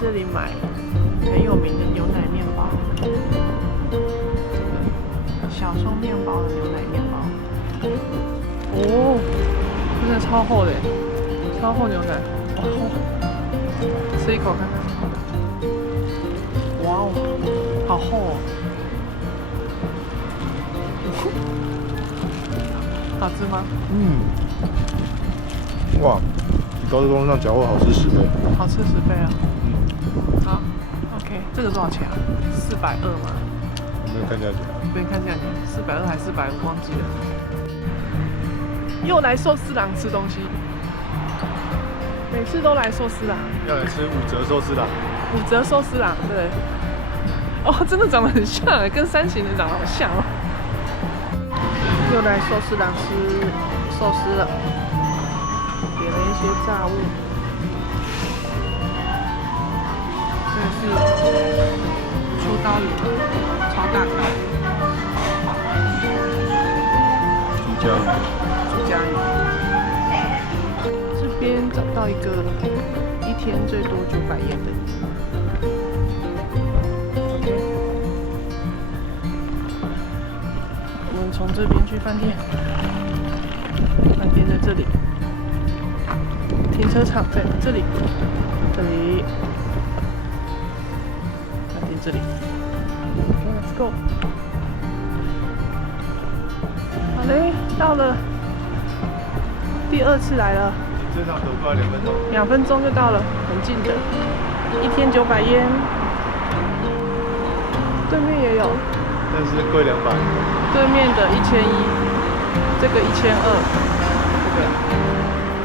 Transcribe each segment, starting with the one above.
这里买很有名的牛奶面包，小松面包的牛奶面包。哦，真的超厚的，超厚牛奶，哇厚！吃一口看看。哇哦，好厚哦！好吃吗？哇，比高速公路上缴货好吃10倍。好吃10倍啊！好 ，OK， 这个多少钱啊？420吗？我没有看价钱。没看价钱，420还450，忘记了。又来寿司郎吃东西，每次都来寿司郎。要来吃5折寿司郎。5折寿司郎，对。哦，真的长得很像哎，跟山形的长得好像哦。又来寿司郎吃寿司了，点了一些炸物。这个是出刀鱼，超大条。猪家鱼。这边找到一个1天最多900yen的。OK， 我们从这边去饭店，饭店在这里，停车场在这里，饭店这里。OK，let's go。好嘞，到了，第2次来了。这场走过来2分钟。2分钟就到了，很近的。1天900yen，对面也有。但是贵200。对面的1100，这个1200，这个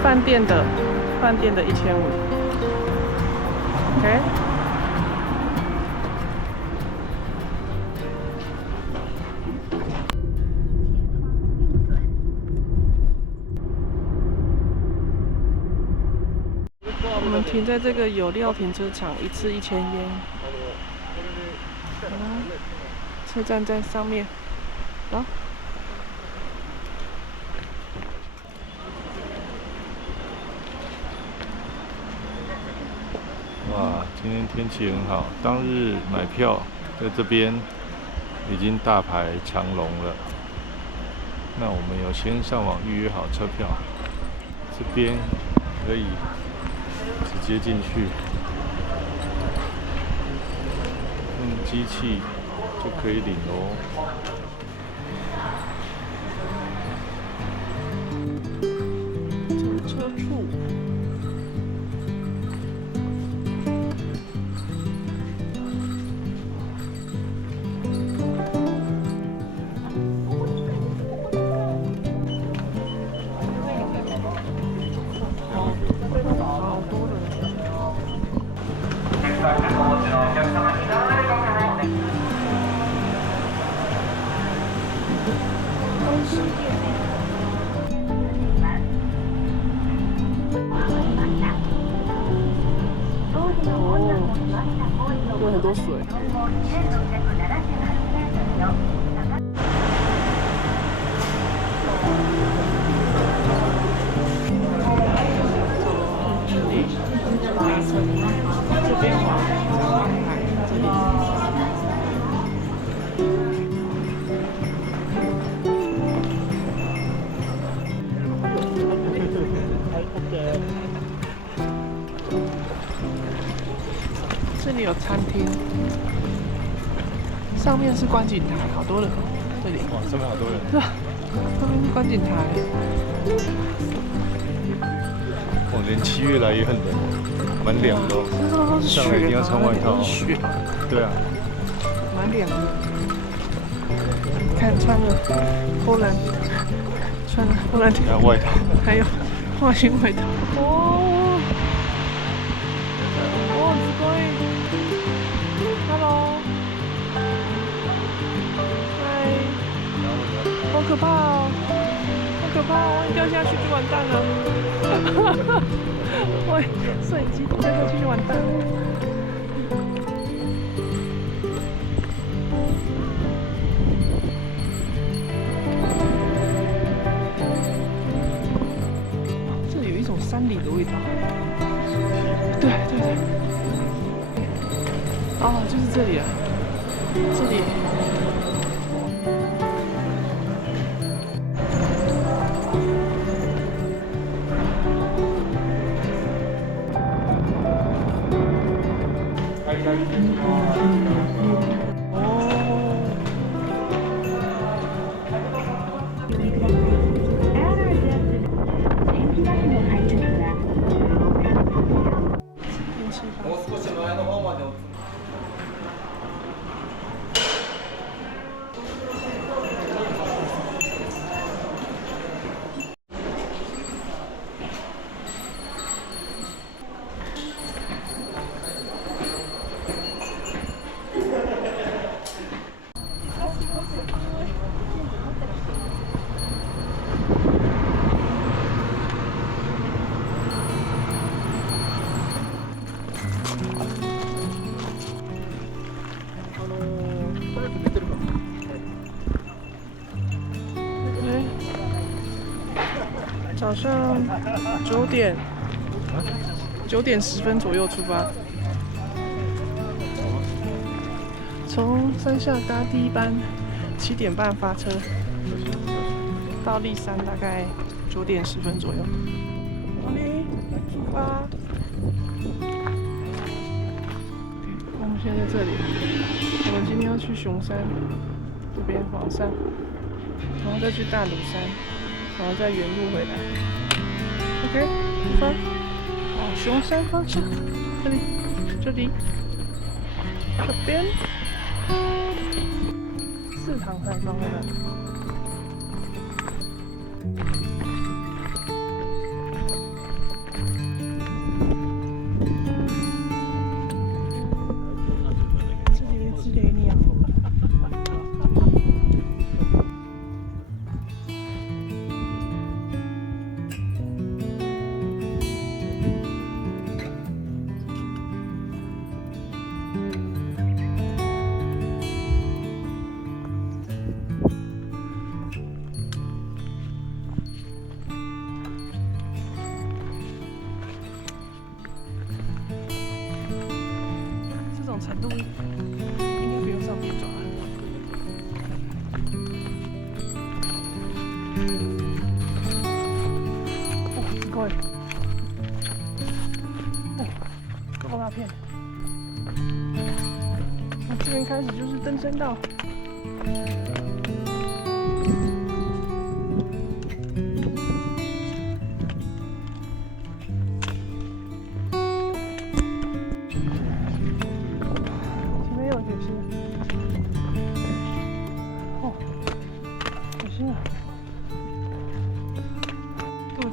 饭店的1500。OK。我们停在这个有料停车场，1次1000yen。车站在上面。啊。哇，今天天气很好，当日买票在这边已经大排长龙了。那我们有先上网预约好车票，这边可以直接进去，用机器就可以领咯。停车处。有很多水。这边滑，这里。这里有餐厅，上面是观景台，好多人哦。这里哇，上面好多人。是吧？上面是观景台。哇，连7月来也很冷，蛮凉的哦。上来一定要穿外套。雪。对啊。蛮凉的。看穿了波兰，穿了波兰还有外套。还有花心外套。哦。哦，すごい。Hello。嗨。好可怕哦！好可怕哦！一掉下去就完蛋了。喂，摄影机掉下去就完蛋了。这里有一种山里的味道。对对对。哦，就是这里了，这里。早上9点10分左右出发，从山下搭第一班7点半发车，到立山大概9点10分左右。出发！我们现在在这里，我们今天要去熊山这边往上，然后再去大鲁山。然后再原路回来。OK， 出发，往熊山方向。这里，这边，4堂山庄在那里。程度应该不用上边抓。哦，各位，哦，高大片。那这边开始就是登山道。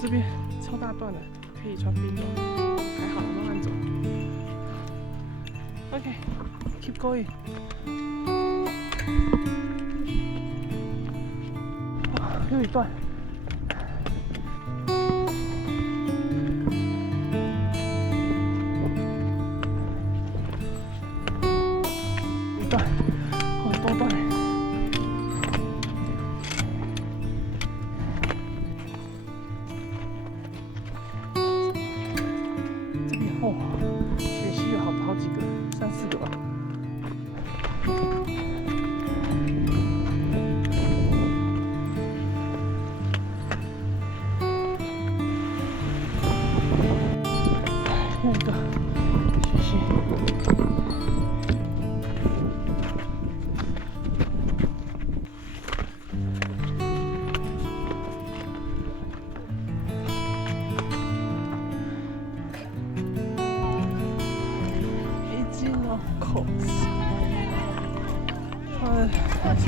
这边超大段的，可以穿冰爪，还好，慢慢走。OK，keep going。哇，又一段。一段，好多段。哦，雪溪有好几个，3、4个吧。又一个雪溪。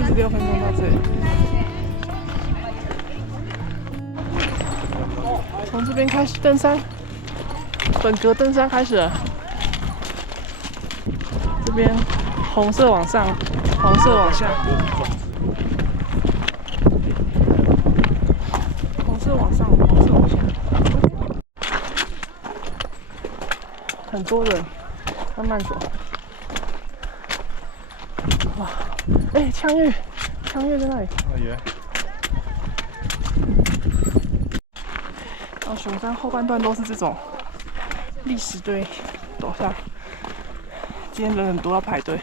46分钟到这里，从这边开始登山，本格登山开始了。这边红色往上，黄色往下，红色往上，黄色往下，很多人，慢慢走。哇！哎，枪月在那里。哦耶！然后熊山后半段都是这种砾石堆陡下，今天人很多，要排队。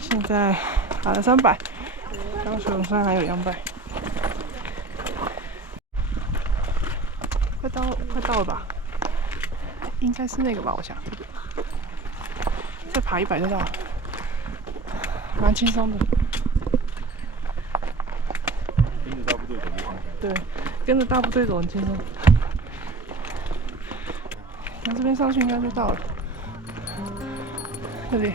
现在打了300，刚熊山还有200。快到了吧？应该是那个吧，我想。再爬100就到了，蛮轻松的。跟着大部队走就好。对，跟着大部队走很轻松。从这边上去应该就到了。这里。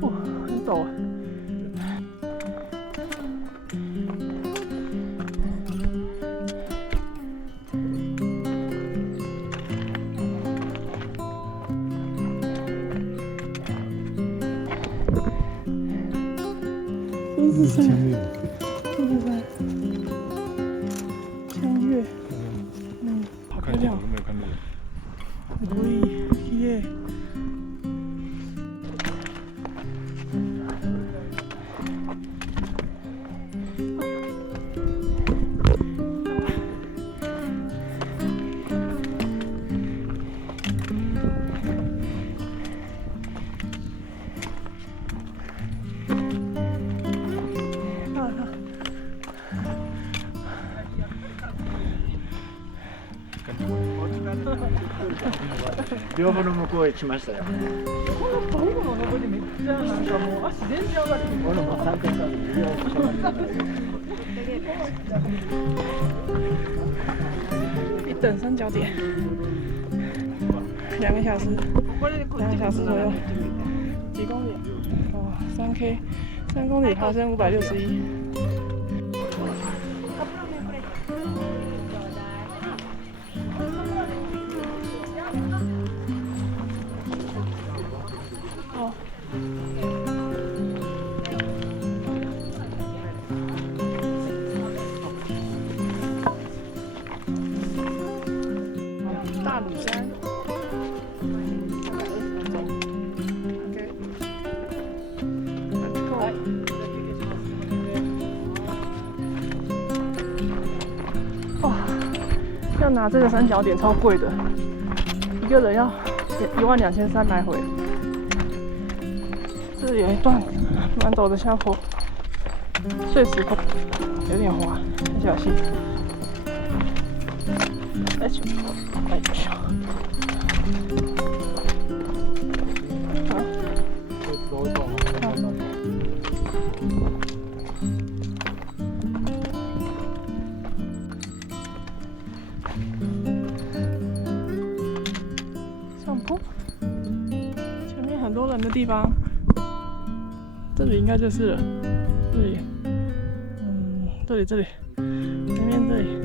哇，很陡啊！这是千月，千月，好漂亮，没有看到。可以耶！両方の向こうへ来ましたよ。この最後の登りめっちゃなんかもう足全然上がってる。俺も3点一等三角点，2个小时左右，几公里？哦，3 公里爬升561。大鲁山哇，要拿这个三角点超贵的，一个人要12300来回。这里有一段蛮陡的下坡，碎石头有点滑，很小心。哎呦！上坡，前面很多人的地方，这里应该就是了。这里，前面这里。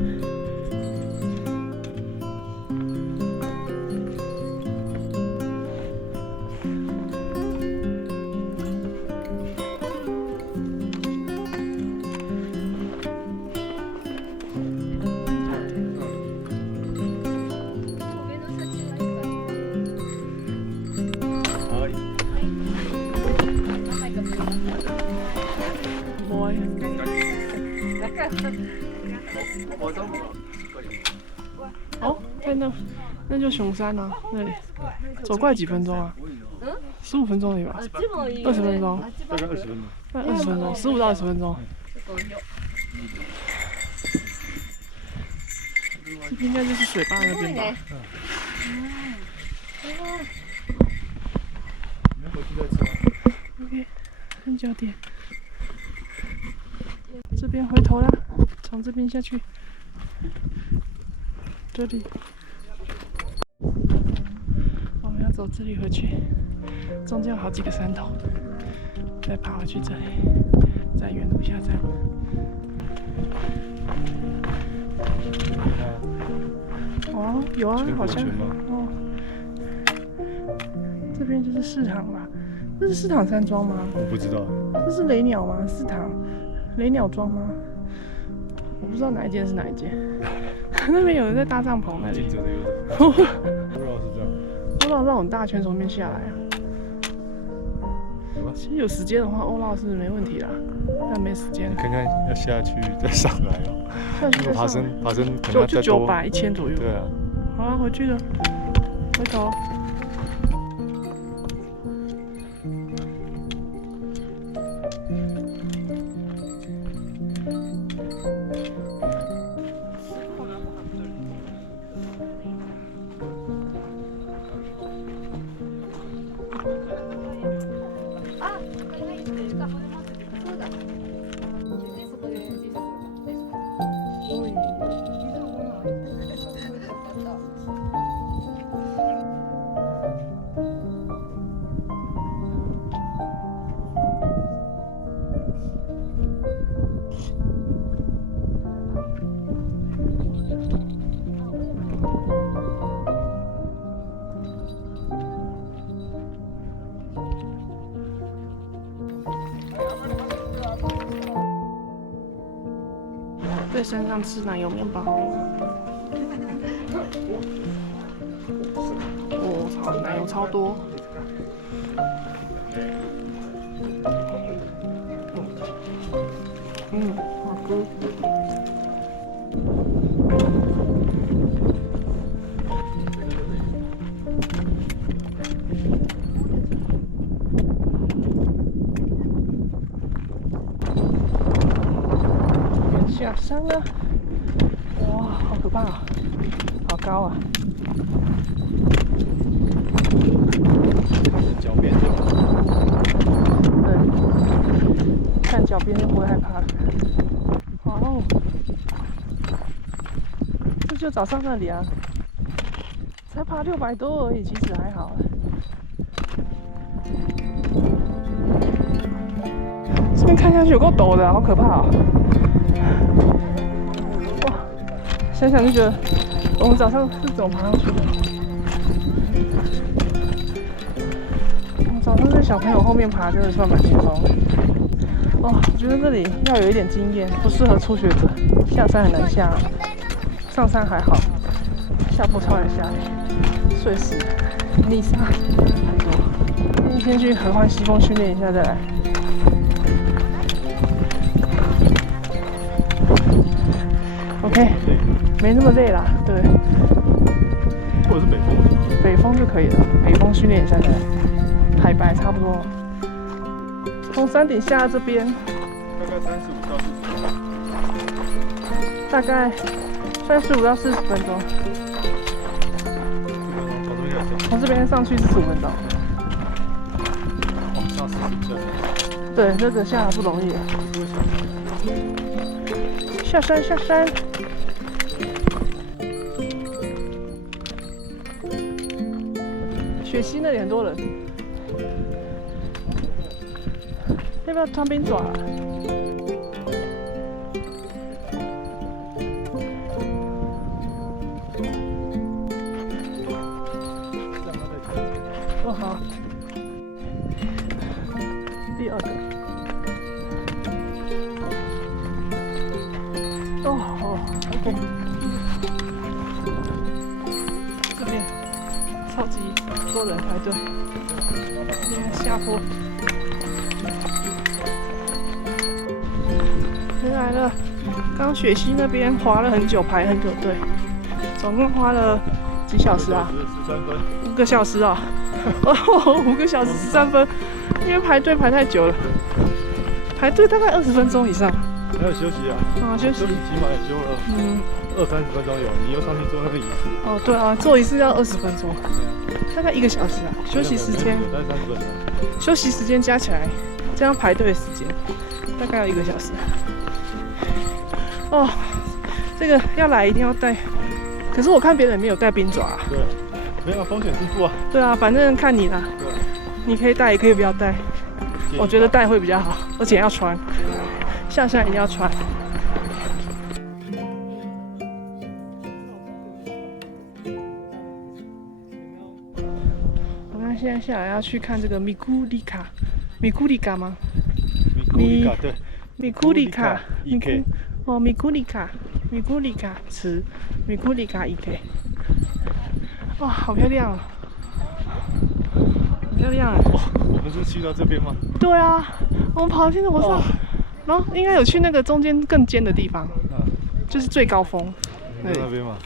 哦，在那就熊山啊，那里走过来几分钟啊？15分钟而已吧，20分钟，大概20分钟，大概20分钟，15到20分钟。这边应该就是水坝那边吧？你要回去再吃吗 ？OK， 三角点，这边回头了，从这边下去，这里。我们要走这里回去，中间有好几个山头，再爬回去这里，再原路下山。哦，有啊，好像哦。这边就是四塘吧？这是四塘山庄吗？我不知道。这是雷鸟吗？四塘雷鸟庄吗？我不知道哪一间是哪一间。那边有人在搭帐篷那里。不知道是这样。不知道让我们大圈从那边下来啊。其实有时间的话，欧绕是没问题啦，但没时间。看看要下去再上来哦。下去再爬上升可能要就再多900、1000左右。对啊。好了，回去了，回头。在山上吃奶油面包。哦，超奶油超多。好喝。下山了，哇，好可怕啊，好高啊！脚边就对，看脚边就不会害怕了。哇哦，这就早上那里啊，才爬600多而已，其实还好。这边看下去有够陡的，好可怕啊！哇，想想就觉得我们早上是怎么爬上去的？我们早上在小朋友后面爬，真的算蛮轻松的。哦，我觉得这里要有一点经验，不适合初学者。下山很难下，上山还好，下坡超难下，碎石、泥沙很多。先去合欢西峰训练一下再来。OK， 没那么累啦，对。或者是北峰。北峰就可以了，北峰训练一下再来。海拔差不多。从山顶下这边，大概35到40分钟。从这边上去45分钟。往上40分。对，那个下不容易。下山，下山。雪溪那里很多人，要不要穿冰爪啊？哦好，第2个。哦 ，OK。这边超级多人排队，现在下坡。回来了，刚雪溪那边滑了很久，排很久队，总共花了几小时啊？13分。5个小时啊！哦，5个小时13分，因为排队排太久了，排队大概20分钟以上。还有休息啊？休息起码也休了20-30分钟有，你又上去做那个仪式。哦，对啊，做仪式要20分钟，大概1个小时啊。休息时间，休息时间加起来，这样排队的时间大概要1个小时。哦，这个要来一定要带，可是我看别人没有带冰爪啊。对，没有风险自负啊。对啊，反正看你啦。对，你可以带也可以不要带，我觉得带会比较好，而且要穿。下山一定要穿。我们现在下来要去看这个米库里卡，米库里卡吗？对，米库里卡，哦，米库里卡池，米库里卡 EK。哇，好漂亮哦！漂亮啊！我们是去到这边吗？对啊，我们跑到现在往上，然后应该有去那个中间更尖的地方，就是最高峰。在那边吗？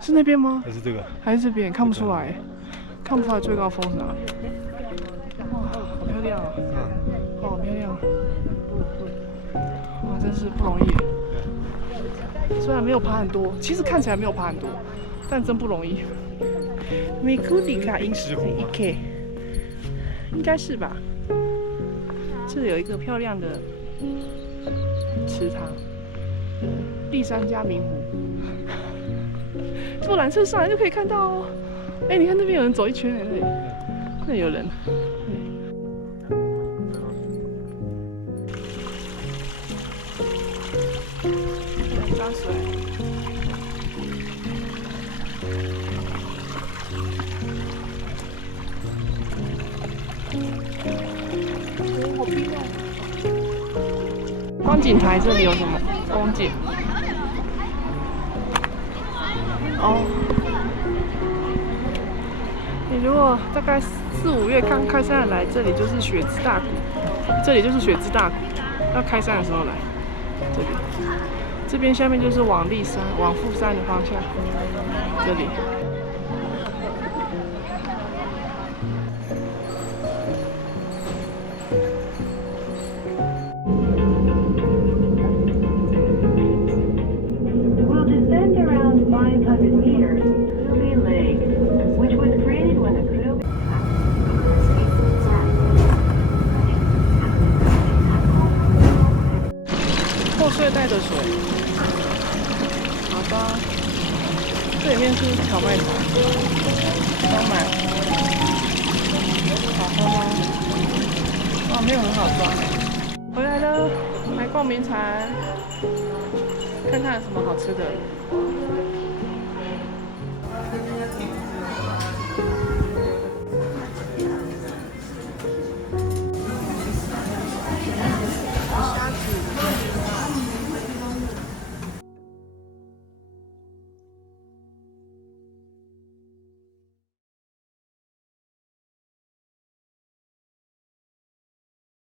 是那边吗？还是这个？还是这边？看不出来，看不出来最高峰是哪里。哇，好漂亮啊！好漂亮！哇，真是不容易。虽然没有爬很多，其实看起来没有爬很多，但真不容易。米库迪卡因石湖 ，OK， 应该是吧？这里有一个漂亮的池塘，第三家明湖。坐缆车上来就可以看到哦。哎，你看那边有人走一圈哎，那里有人。抓水。好冰哦！观景台这里有什么风景？哦，你如果大概4、5月刚开山来，这里就是雪之大谷，这里就是雪之大谷。要开山的时候来这里，这边下面就是往立山、往富山的方向，这里。破碎带的水，好吧，这里面是荞麦茶，装满，好喝吗？哇，没有很好抓。回来了，来逛名产，看看有什么好吃的。